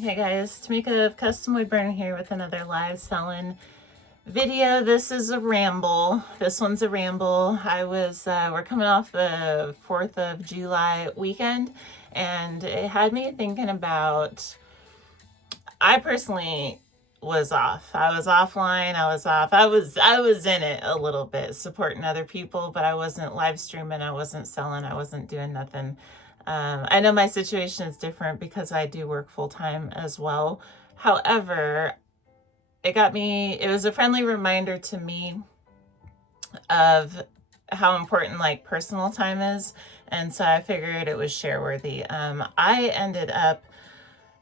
Hey guys, Tamika of Custom Wood Burner here with another live selling video. This is a ramble. This one's a ramble. We're coming off the 4th of July weekend, and it had me thinking about, I personally was off. I was offline. I was off. I was in it a little bit, supporting other people, but I wasn't live streaming. I wasn't selling. I wasn't doing nothing. I know my situation is different because I do work full time as well. However, it was a friendly reminder to me of how important like personal time is. And so I figured it was share worthy. I ended up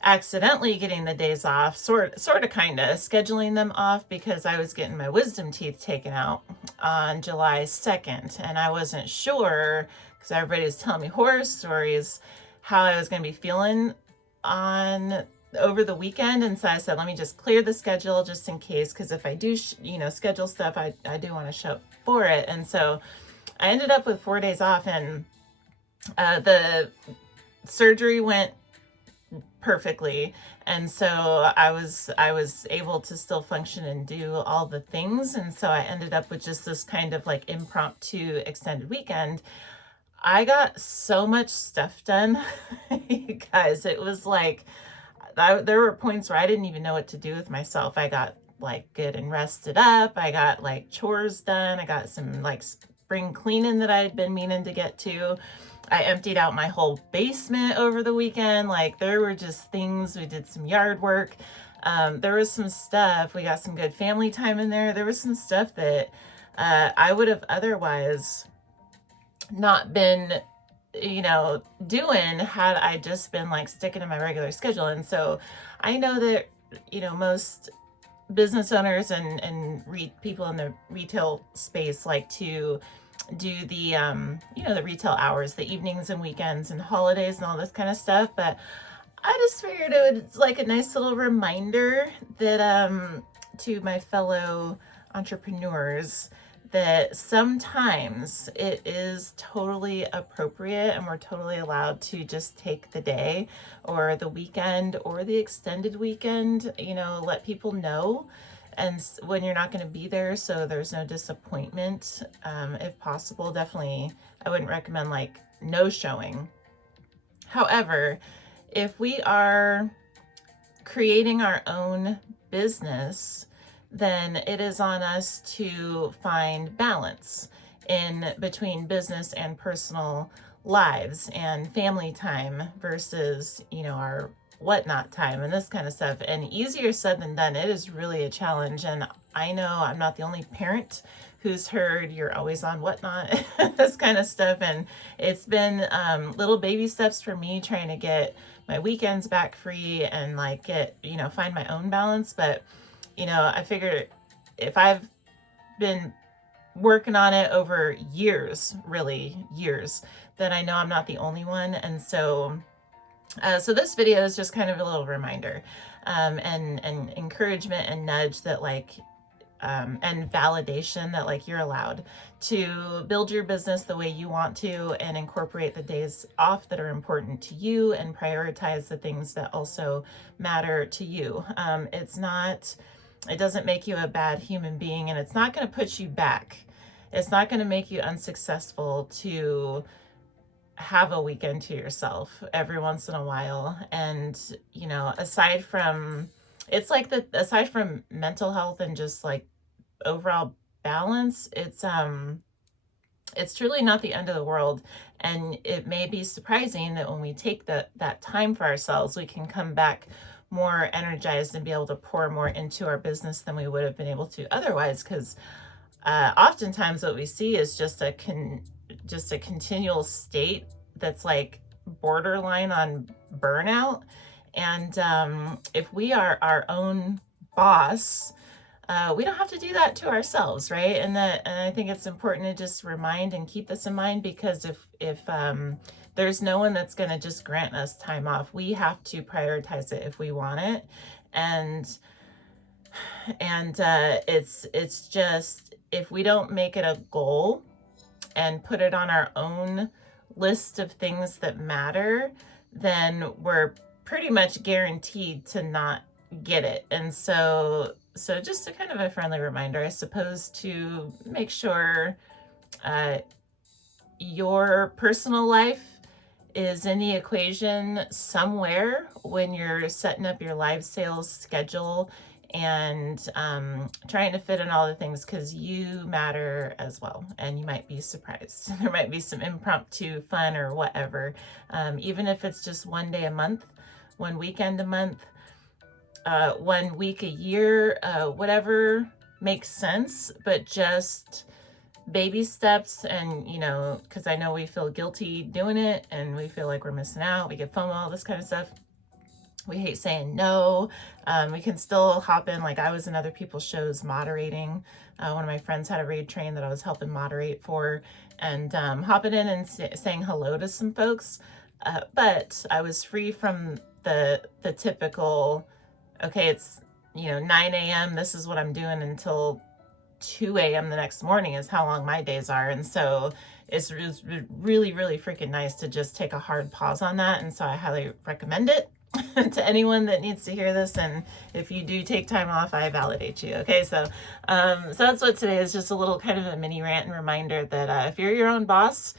accidentally getting the days off, sort of kind of scheduling them off because I was getting my wisdom teeth taken out on July 2nd, and I wasn't sure because everybody was telling me horror stories how I was going to be feeling on over the weekend. And so I said, let me just clear the schedule just in case, because if I do schedule stuff, I do want to show up for it. And so I ended up with 4 days off, and the surgery went perfectly, and so I was able to still function and do all the things. And so I ended up with just this kind of like impromptu extended weekend. I got so much stuff done. You guys, it was like there were points where I didn't even know what to do with myself. I got like good and rested up. I got like chores done. I got some like spring cleaning that I had been meaning to get to. I emptied out my whole basement over the weekend. Like there were just things. We did some yard work. There was some stuff. We got some good family time in there. There was some stuff that I would have otherwise not been, doing had I just been like sticking to my regular schedule. And so I know that, most business owners and people in the retail space like to do the the retail hours, the evenings and weekends and holidays and all this kind of stuff. But I just figured it was like a nice little reminder that to my fellow entrepreneurs that sometimes it is totally appropriate and we're totally allowed to just take the day or the weekend or the extended weekend, let people know, and when you're not going to be there, so there's no disappointment. If possible, definitely I wouldn't recommend like no showing. However, if we are creating our own business, then it is on us to find balance in between business and personal lives and family time versus, our whatnot time and this kind of stuff. And easier said than done. It is really a challenge. And I know I'm not the only parent who's heard you're always on whatnot, this kind of stuff. And it's been little baby steps for me trying to get my weekends back free and like find my own balance. But I figured if I've been working on it over years, really years, then I know I'm not the only one. And so this video is just kind of a little reminder and encouragement and nudge that like and validation that like you're allowed to build your business the way you want to and incorporate the days off that are important to you and prioritize the things that also matter to you. It doesn't make you a bad human being, and it's not going to put you back. It's not going to make you unsuccessful to have a weekend to yourself every once in a while. And aside from mental health and just like overall balance, it's truly not the end of the world. And it may be surprising that when we take that time for ourselves, we can come back more energized and be able to pour more into our business than we would have been able to otherwise. Because oftentimes what we see is just a continual state that's like borderline on burnout. And if we are our own boss, we don't have to do that to ourselves, right? And I think it's important to just remind and keep this in mind, because if there's no one that's going to just grant us time off, we have to prioritize it if we want it. And it's just, if we don't make it a goal and put it on our own list of things that matter, then we're pretty much guaranteed to not get it. And so just a kind of a friendly reminder, I suppose, to make sure your personal life is in the equation somewhere when you're setting up your live sales schedule and trying to fit in all the things, because you matter as well, and you might be surprised. There might be some impromptu fun or whatever, even if it's just one day a month, one weekend a month, 1 week a year, whatever makes sense, but just baby steps. And you know, because I know we feel guilty doing it and we feel like we're missing out, we get FOMO, all this kind of stuff. We hate saying no. We can still hop in, like I was in other people's shows moderating. One of my friends had a raid train that I was helping moderate for, and hopping in and saying hello to some folks. But I was free from the typical, okay, it's 9 a.m. This is what I'm doing until 2 a.m. the next morning is how long my days are. And so it's really, really freaking nice to just take a hard pause on that. And so I highly recommend it to anyone that needs to hear this. And if you do take time off, I validate you. Okay, so that's what today is, just a little kind of a mini rant and reminder that if you're your own boss,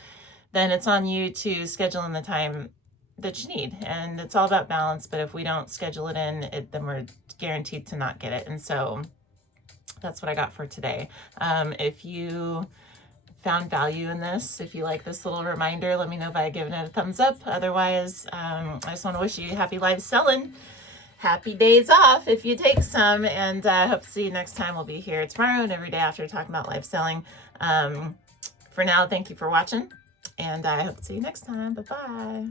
then it's on you to schedule in the time that you need. And it's all about balance, but if we don't schedule it in, then we're guaranteed to not get it. And so that's what I got for today. If you found value in this, if you like this little reminder, let me know by giving it a thumbs up. Otherwise, I just want to wish you happy live selling, happy days off if you take some, and I hope to see you next time. We'll be here tomorrow and every day after talking about live selling. For now, thank you for watching, and I hope to see you next time. Bye-bye.